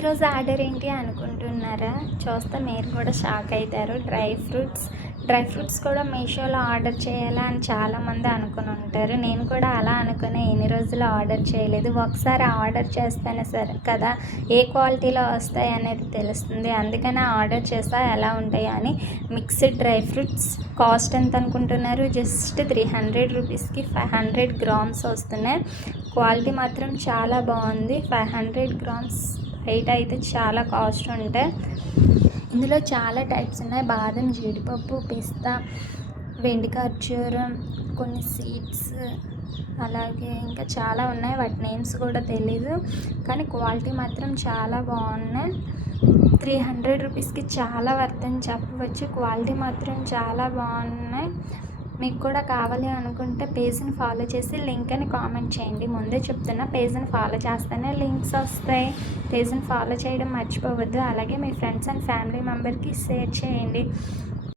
ఈరోజు ఆర్డర్ ఏంటి అనుకుంటున్నారా? చూస్తే మీరు కూడా షాక్ అవుతారు. డ్రై ఫ్రూట్స్ కూడా మీషోలో ఆర్డర్ చేయాలా అని చాలామంది అనుకుని ఉంటారు. నేను కూడా అలా అనుకునే ఎన్ని రోజులు ఆర్డర్ చేయలేదు. ఒకసారి ఆర్డర్ చేస్తేనే సరే కదా ఏ క్వాలిటీలో వస్తాయి అనేది తెలుస్తుంది. అందుకనే ఆర్డర్ చేస్తా ఎలా ఉంటాయో అని. మిక్స్డ్ డ్రై ఫ్రూట్స్ కాస్ట్ ఎంత అనుకుంటున్నారు? జస్ట్ 300 రూపీస్కి 500 గ్రామ్స్ వస్తున్నాయి. క్వాలిటీ మాత్రం చాలా బాగుంది. 500 గ్రామ్స్ బయట అయితే చాలా కాస్ట్ ఉంటాయి. ఇందులో చాలా టైప్స్ ఉన్నాయి. బాదం, జీడిపప్పు, పిస్తా, వెండి ఖర్జూరం, కొన్ని సీడ్స్, అలాగే ఇంకా చాలా ఉన్నాయి. వాటి నేమ్స్ కూడా తెలీదు, కానీ క్వాలిటీ మాత్రం చాలా బాగున్నాయి. 300 రూపీస్కి చాలా వర్త్ అని చెప్పవచ్చు. క్వాలిటీ మాత్రం చాలా బాగున్నాయి. మీకు కూడా కావాలి అనుకుంటే పేజ్ని ఫాలో చేసి లింక్ అని కామెంట్ చేయండి. ముందే చెప్తున్నా, పేజ్ని ఫాలో చేస్తేనే లింక్స్ వస్తాయి. పేజ్ని ఫాలో చేయడం మర్చిపోవద్దు. అలాగే మీ ఫ్రెండ్స్ అండ్ ఫ్యామిలీ మెంబర్కి షేర్ చేయండి.